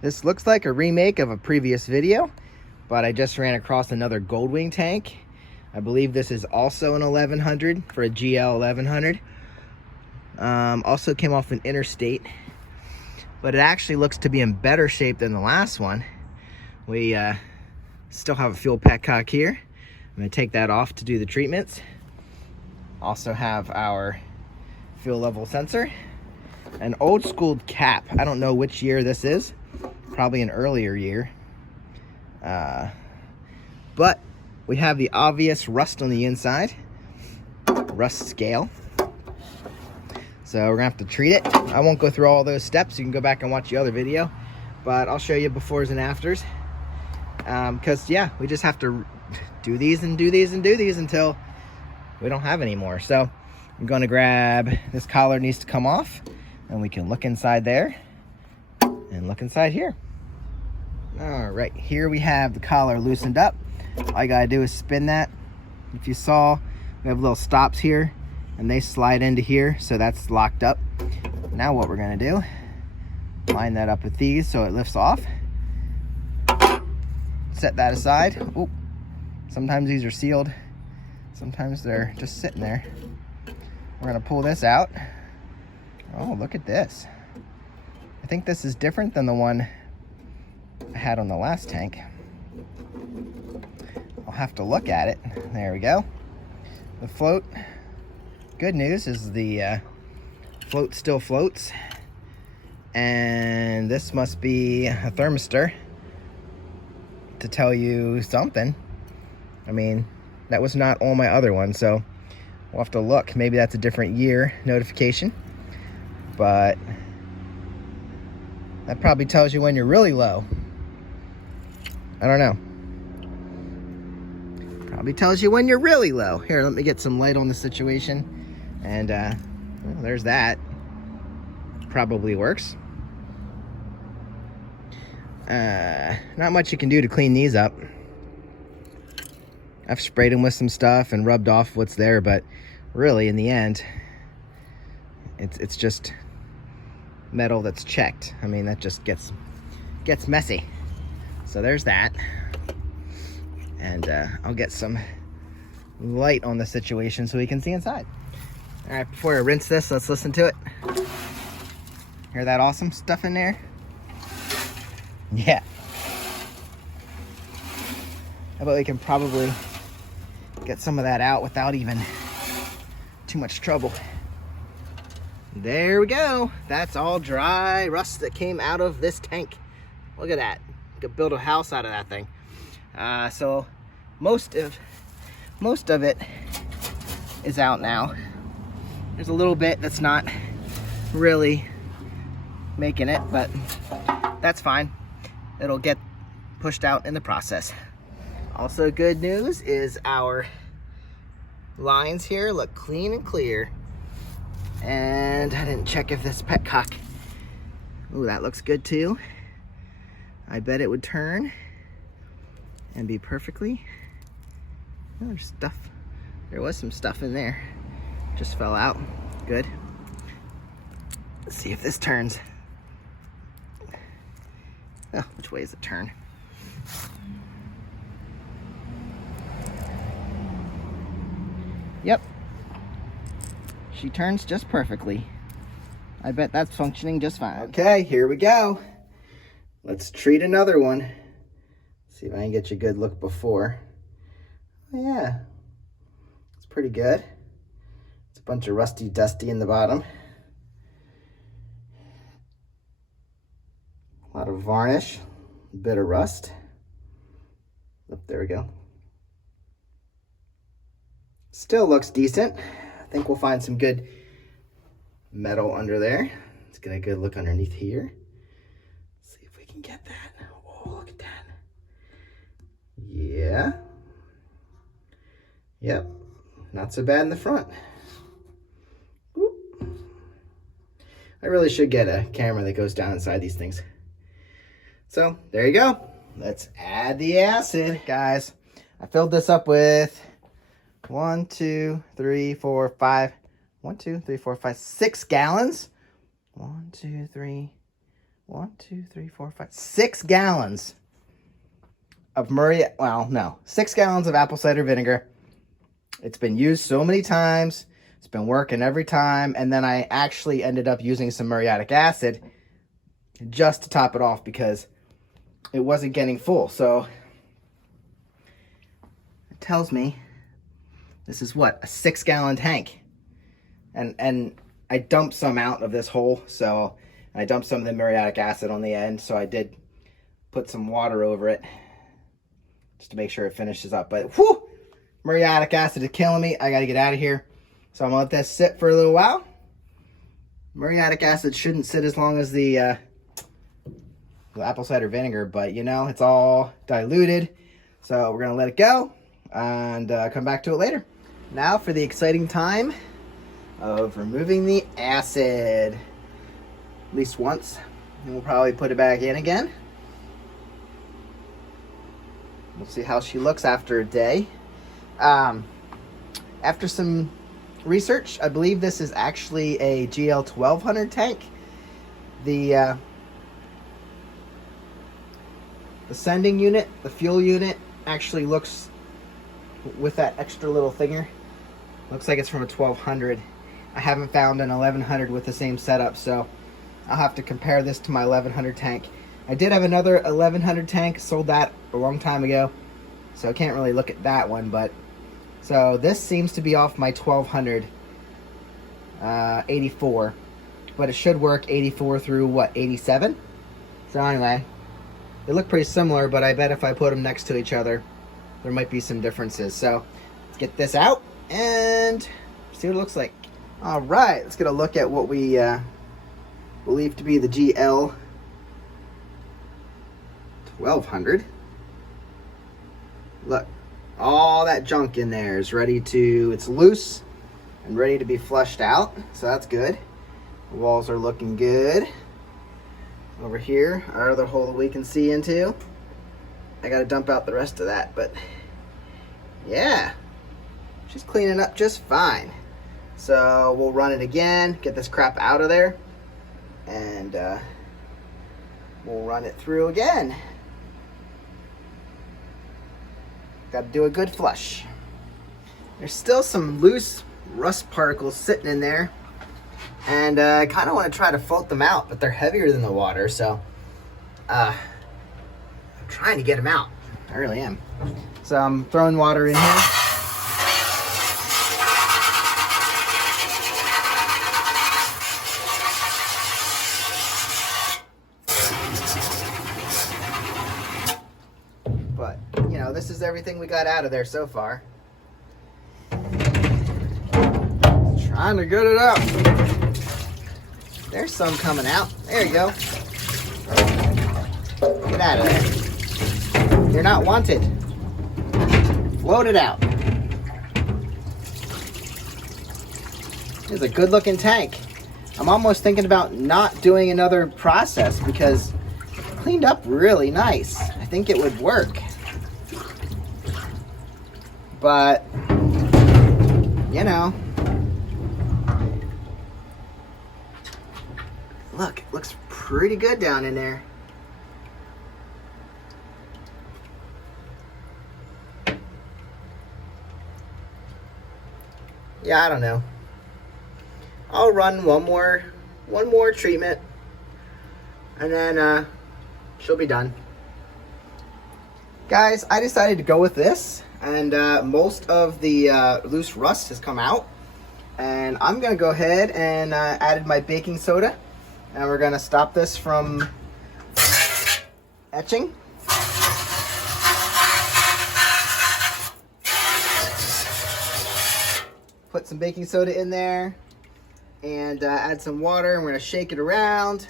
This looks like a remake of a previous video, but I just ran across another Goldwing tank. I believe this is also an 1100 for a GL 1100. Also came off an interstate, but it actually looks to be in better shape than the last one. We still have a fuel petcock here. I'm going to take that off to do the treatments. Also have our fuel level sensor. An old school cap. I don't know which year this is. Probably an earlier year. But we have the obvious rust on the inside. Rust scale. So we're gonna have to treat it. I won't go through all those steps. You can go back and watch the other video. But I'll show you befores and afters. Because yeah, we just have to do these and do these and do these until we don't have any more. So I'm going to grab, this collar needs to come off, and we can look inside there and look inside here. All right, here we have the collar loosened up. All you gotta do is spin that. If you saw, we have little stops here and they slide into here, so that's locked up. Now what we're gonna do, line that up with these so it lifts off. Set that aside. Oop. Sometimes these are sealed, sometimes they're just sitting there. We're gonna pull this out. Oh, look at this. I think this is different than the one I had on the last tank. I'll have to look at it. There we go. The float, good news is the float still floats. And this must be a thermistor to tell you something. I mean, that was not on my other one, so we'll have to look. Maybe that's a different year notification, but that probably tells you when you're really low. I don't know. Probably tells you when you're really low. Here, let me get some light on the situation. And well, there's that. Probably works. Not much you can do to clean these up. I've sprayed them with some stuff and rubbed off what's there, but really in the end, it's just metal that's checked. I mean, that just gets messy. So there's that. And I'll get some light on the situation so we can see inside. All right, before I rinse this, let's listen to it. Hear that awesome stuff in there? Yeah. I bet we can probably get some of that out without even too much trouble. There we go. That's all dry rust that came out of this tank. Look at that. You could build a house out of that thing. So most of it is out now. There's a little bit that's not really making it, but that's fine. It'll get pushed out in the process. Also, good news is our lines here look clean and clear. And I didn't check if this petcock, ooh, that looks good too. I bet it would turn and be perfectly. Oh, there's stuff. There was some stuff in there. Just fell out. Good. Let's see if this turns. Oh, which way is it turn? Yep. She turns just perfectly. I bet that's functioning just fine. Okay, here we go. Let's treat another one. See if I can get you a good look before. Oh, yeah, it's pretty good. It's a bunch of rusty dusty in the bottom. A lot of varnish, a bit of rust. Oh, there we go. Still looks decent. I think we'll find some good metal under there. Let's get a good look underneath here. See if we can get that. Oh, look at that. Yeah. Yep. Not so bad in the front. Whoop. I really should get a camera that goes down inside these things. So there you go. Let's add the acid, guys. I filled this up with 1, 2, 3, 4, 5. 1, 2, 3, 4, 5, 6 gallons. 1, 2, 3, 1, 2, 3, 4, 5, 6 gallons of 6 gallons of apple cider vinegar. It's been used so many times. It's been working every time. And then I actually ended up using some muriatic acid just to top it off because it wasn't getting full. So it tells me this is what, a 6-gallon tank. And I dumped some out of this hole. So I dumped some of the muriatic acid on the end. So I did put some water over it just to make sure it finishes up. But whew, muriatic acid is killing me. I got to get out of here. So I'm going to let this sit for a little while. Muriatic acid shouldn't sit as long as the apple cider vinegar, but you know, it's all diluted. So we're going to let it go and come back to it later. Now for the exciting time of removing the acid. At least once. And we'll probably put it back in again. We'll see how she looks after a day. After some research, I believe this is actually a GL1200 tank. The sending unit, the fuel unit, actually looks, with that extra little thinger, looks like it's from a 1200. I haven't found an 1100 with the same setup, so I'll have to compare this to my 1100 tank. I did have another 1100 tank, sold that a long time ago, so I can't really look at that one, but so this seems to be off my 1200 84, but it should work 84 through what, 87? So anyway, they look pretty similar, but I bet if I put them next to each other, there might be some differences. So let's get this out and see what it looks like. All right, let's get a look at what we believe to be the GL1200. Look, all that junk in there is ready to, it's loose and ready to be flushed out, so that's good. The walls are looking good. Over here, our other hole that we can see into. I gotta dump out the rest of that, but yeah, she's cleaning up just fine. So we'll run it again, get this crap out of there, and we'll run it through again. Got to do a good flush. There's still some loose rust particles sitting in there, and I kind of want to try to float them out, but they're heavier than the water, so I'm trying to get them out. I really am. So I'm throwing water in here. But, you know, this is everything we got out of there so far. Trying to get it out. There's some coming out. There you go. Get out of there. You're not wanted. Float it out. It's a good looking tank. I'm almost thinking about not doing another process because it cleaned up really nice. I think it would work. But, you know, look, it looks pretty good down in there. Yeah, I don't know. I'll run one more treatment, and then she'll be done. Guys, I decided to go with this, and most of the loose rust has come out. And I'm gonna go ahead and added my baking soda, and we're gonna stop this from etching. Put some baking soda in there and add some water, and we're gonna shake it around.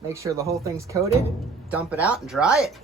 Make sure the whole thing's coated, dump it out and dry it.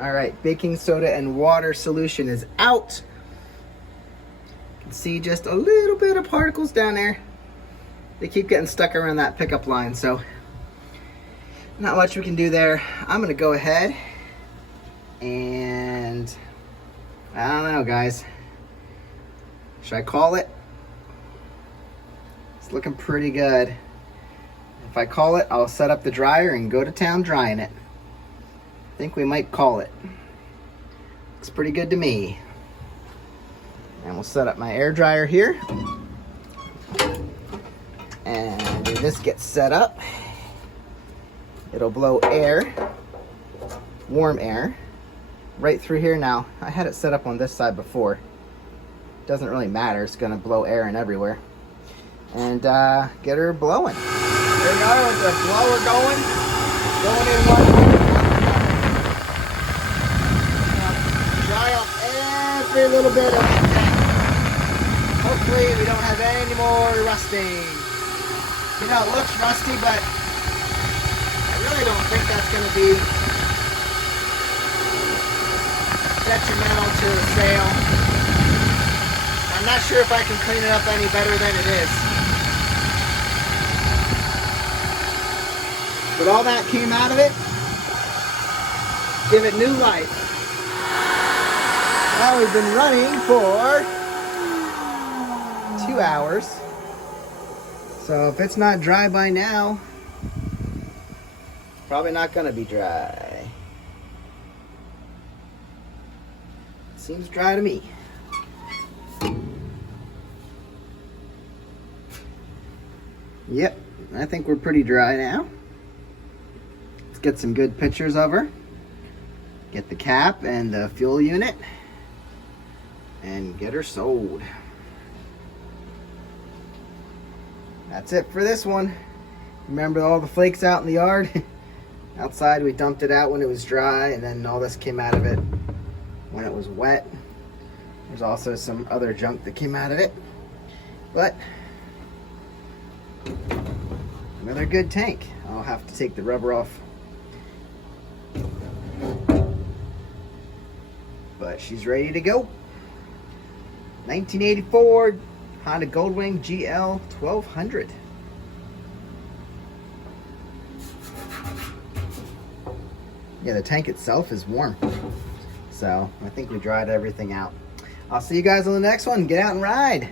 All right, baking soda and water solution is out. You can see just a little bit of particles down there. They keep getting stuck around that pickup line, so not much we can do there. I'm gonna go ahead and I don't know, guys. Should I call it? It's looking pretty good. If I call it, I'll set up the dryer and go to town drying it. I think we might call it. Looks pretty good to me. And we'll set up my air dryer here. And when this gets set up, it'll blow air, warm air, right through here. Now, I had it set up on this side before. Doesn't really matter, it's gonna blow air in everywhere. And get her blowing. There we are with the blower going in one. Dry off every little bit of it. Hopefully we don't have any more rusting. You know, it looks rusty, but I really don't think that's going to be detrimental to the sail. I'm not sure if I can clean it up any better than it is. But all that came out of it. Give it new life. Now we've been running for 2 hours. So if it's not dry by now, probably not gonna be dry. Seems dry to me. Yep, I think we're pretty dry now. Let's get some good pictures of her. Get the cap and the fuel unit and get her sold. That's it for this one. Remember all the flakes out in the yard? Outside we dumped it out when it was dry, and then all this came out of it when it was wet. There's also some other junk that came out of it. But another good tank. I'll have to take the rubber off. But she's ready to go. 1984 Honda Goldwing GL1200. Yeah, the tank itself is warm. So I think we dried everything out. I'll see you guys on the next one. Get out and ride.